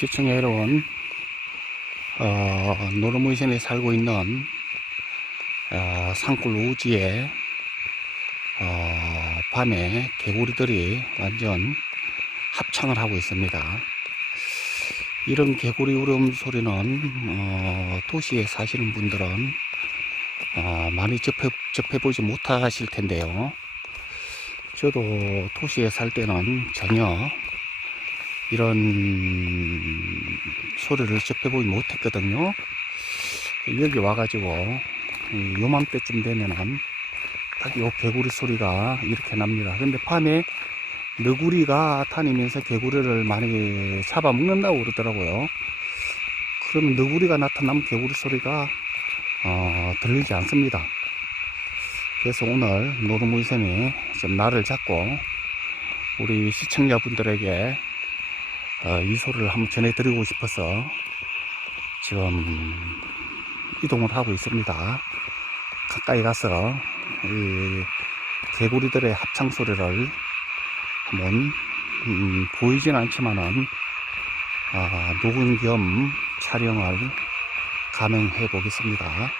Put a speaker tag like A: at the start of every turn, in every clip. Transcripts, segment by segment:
A: 시청자 여러분, 어, 노르무이선에 살고 있는 어, 산골 우지에 어, 밤에 개구리들이 완전 합창을 하고 있습니다. 이런 개구리 울음 소리는 어, 도시에 사시는 분들은 어, 많이 접해, 접해보지 못하실 텐데요. 저도 도시에 살 때는 전혀 이런 소리를 접해보지 못했거든요. 여기 와가지고 이 요맘때쯤 되면은 딱 요 개구리 소리가 이렇게 납니다. 근데 밤에 너구리가 다니면서 개구리를 많이 잡아먹는다고 그러더라고요. 그럼 너구리가 나타나면 개구리 소리가 어, 들리지 않습니다. 그래서 오늘 노르무이선이 좀 날을 잡고 우리 시청자분들에게 어, 이 소리를 한번 전해드리고 싶어서 지금 이동을 하고 있습니다. 가까이 가서 이 개구리들의 합창 소리를 한번 음, 보이진 않지만은 아, 녹음 겸 촬영을 감행해 보겠습니다.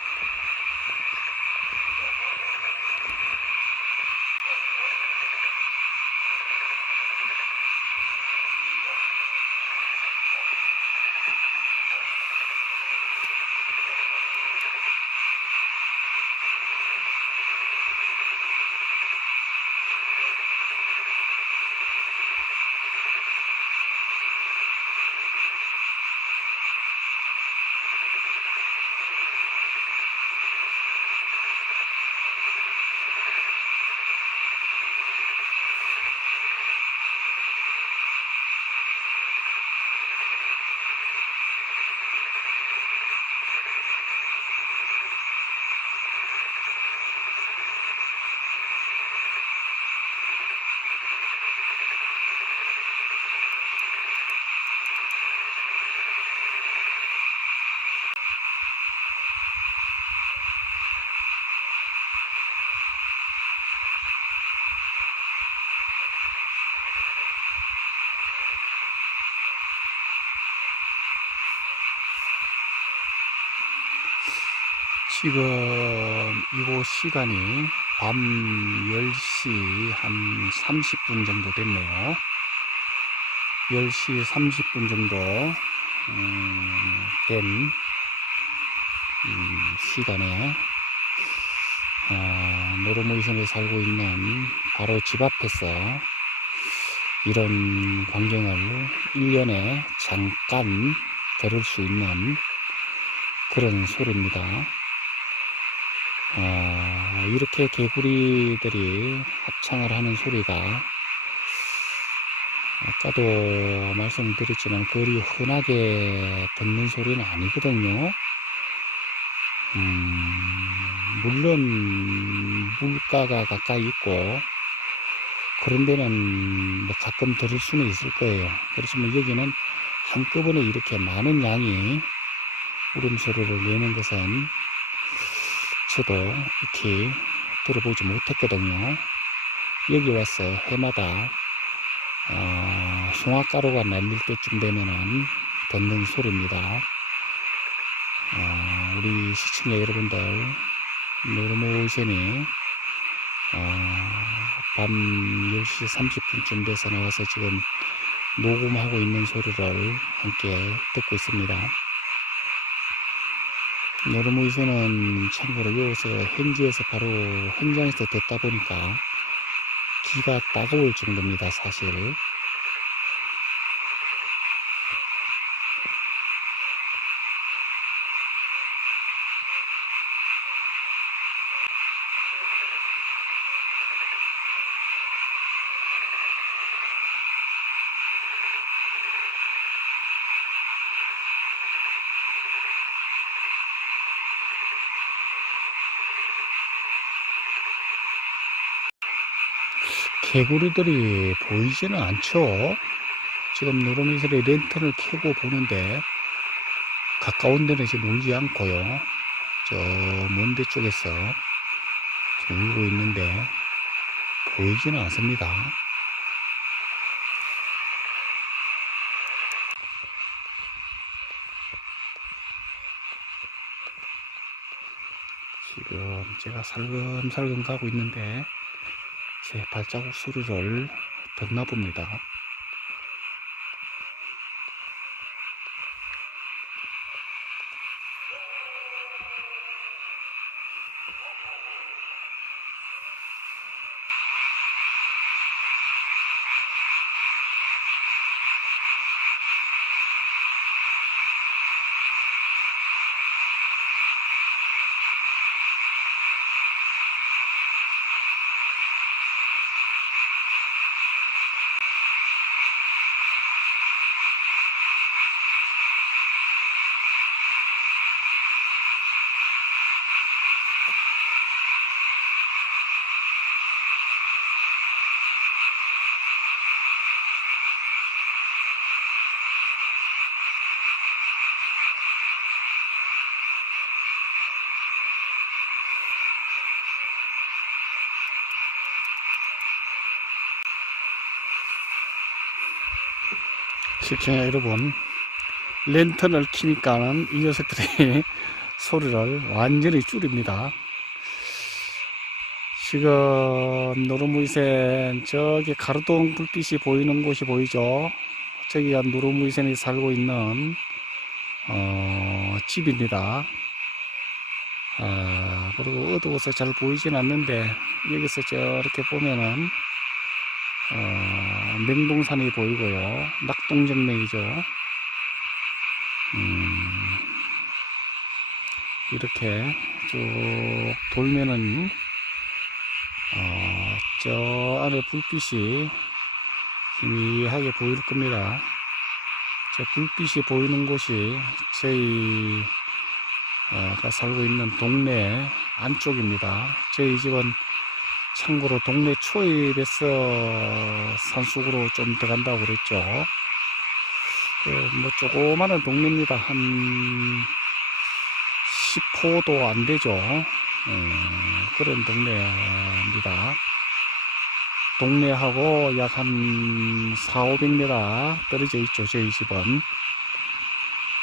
A: 지금 이곳 시간이 밤 10시 한 30분 정도 됐네요. 10시 30분 정도 음, 된 음, 시간에 아, 노르모이선에 살고 있는 바로 집 앞에서 이런 광경을 1년에 잠깐 들을 수 있는 그런 소리입니다. 아, 이렇게 개구리들이 합창을 하는 소리가 아까도 말씀드렸지만 그리 흔하게 듣는 소리는 아니거든요. 음, 물론 물가가 가까이 있고 그런 데는 뭐 가끔 들을 수는 있을 거예요. 그렇지만 여기는 한꺼번에 이렇게 많은 양이 울음소리를 내는 것은 저도 익히 들어보지 못했거든요. 여기 와서 해마다 어, 송화가루가 날릴 때쯤 되면은 듣는 소리입니다. 어, 우리 시청자 여러분들 노르모이센이 어, 밤 10시 30분쯤 돼서 나와서 지금 녹음하고 있는 소리를 함께 듣고 있습니다. 노르모이선은 참고로 여기서 현지에서 바로 현장에서 듣다 보니까 귀가 따가울 정도입니다, 사실. 개구리들이 보이지는 않죠. 지금 노란이슬의 랜턴을 켜고 보는데 가까운 데는 지금 울지 않고요. 저 먼데 쪽에서 울고 있는데 보이지는 않습니다. 지금 제가 살금살금 가고 있는데 제 발자국 소리를 듣나 봅니다. 시청자 여러분, 랜턴을 키니까는 이 녀석들이 소리를 완전히 줄입니다. 지금 노르무이센 저기 가르동 불빛이 보이는 곳이 보이죠? 저기가 노르무이센이 살고 있는 어, 집입니다. 아, 그리고 어두워서 잘 보이진 않는데 여기서 저렇게 보면은 어, 맹동산이 보이고요. 낙동정맥이죠. 음, 이렇게 쭉 돌면은 어, 저 안에 불빛이 희미하게 보일 겁니다. 저 불빛이 보이는 곳이 저희 어, 가 살고 있는 동네 안쪽입니다. 저희 집은 참고로 동네 초입에서 산속으로 좀 들어간다고 그랬죠. 그, 뭐, 조그마한 동네입니다. 한 10호도 안 되죠. 음, 그런 동네입니다. 동네하고 약 한 4, 500m 떨어져 있죠. 저희 집은.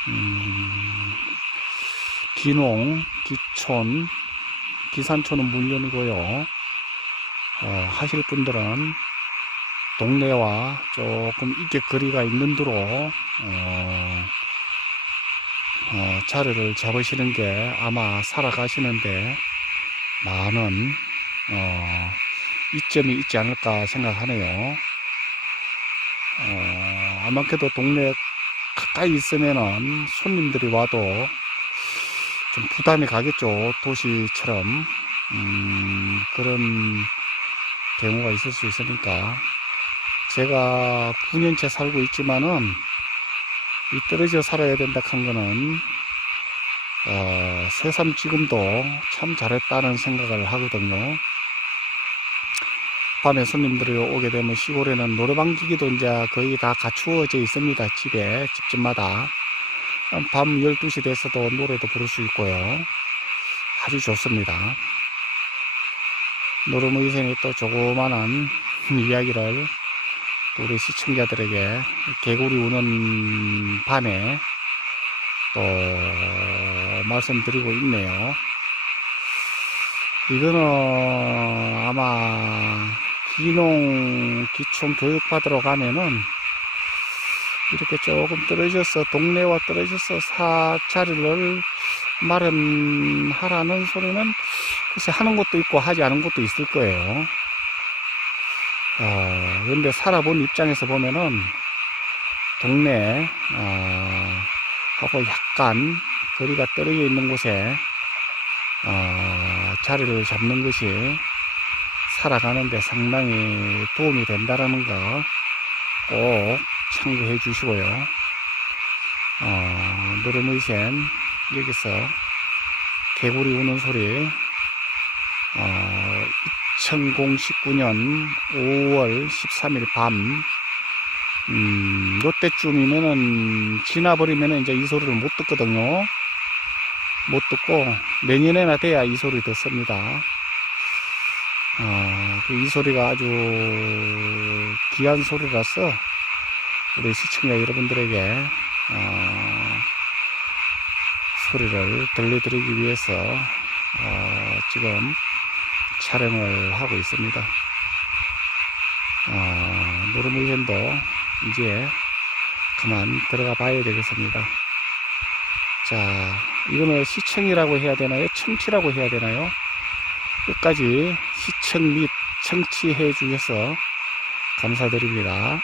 A: 음, 기농, 기촌, 기산촌은 물론이고요. 어, 하실 분들은 동네와 조금 이게 거리가 있는 도로 어, 어, 자리를 잡으시는 게 아마 살아가시는데 많은 어, 이점이 있지 않을까 생각하네요. 어, 아마께도 동네 가까이 있으면은 손님들이 와도 좀 부담이 가겠죠. 도시처럼 음, 그런 경우가 있을 수 있으니까 제가 9년째 살고 있지만은 이 떨어져 살아야 된다 한 거는 어, 새삼 지금도 참 잘했다는 생각을 하거든요. 밤에 손님들이 오게 되면 시골에는 노래방 기기도 이제 거의 다 갖추어져 있습니다. 집에, 집집마다. 밤 12시 돼서도 노래도 부를 수 있고요. 아주 좋습니다. 노르무이생이 또 조그만한 이야기를 또 우리 시청자들에게 개구리 우는 밤에 또 말씀드리고 있네요. 이거는 아마 기농 기총 교육 받으러 가면은 이렇게 조금 떨어져서 동네와 떨어져서 사찰을 마련하라는 소리는 글쎄 하는 것도 있고 하지 않은 것도 있을 거예요. 어, 근데 살아본 입장에서 보면은 동네 어, 하고 약간 거리가 떨어져 있는 곳에 어, 자리를 잡는 것이 살아가는데 상당히 도움이 된다라는 거 꼭 참고해 주시고요. 어, 노르무이센 여기서 개구리 우는 소리 어, 2019년 5월 13일 밤 음, 요때쯤이면은 지나버리면은 이제 이 소리를 못 듣거든요. 못 듣고 내년에나 돼야 이 소리 듣습니다. 어, 그이 소리가 아주 귀한 소리라서 우리 시청자 여러분들에게 어, 소리를 들려드리기 위해서 어, 지금 촬영을 하고 있습니다. 아, 노르물현도 이제 그만 들어가 봐야 되겠습니다. 자, 이거는 시청이라고 해야 되나요? 청취라고 해야 되나요? 끝까지 시청 및 청취해 주셔서 감사드립니다.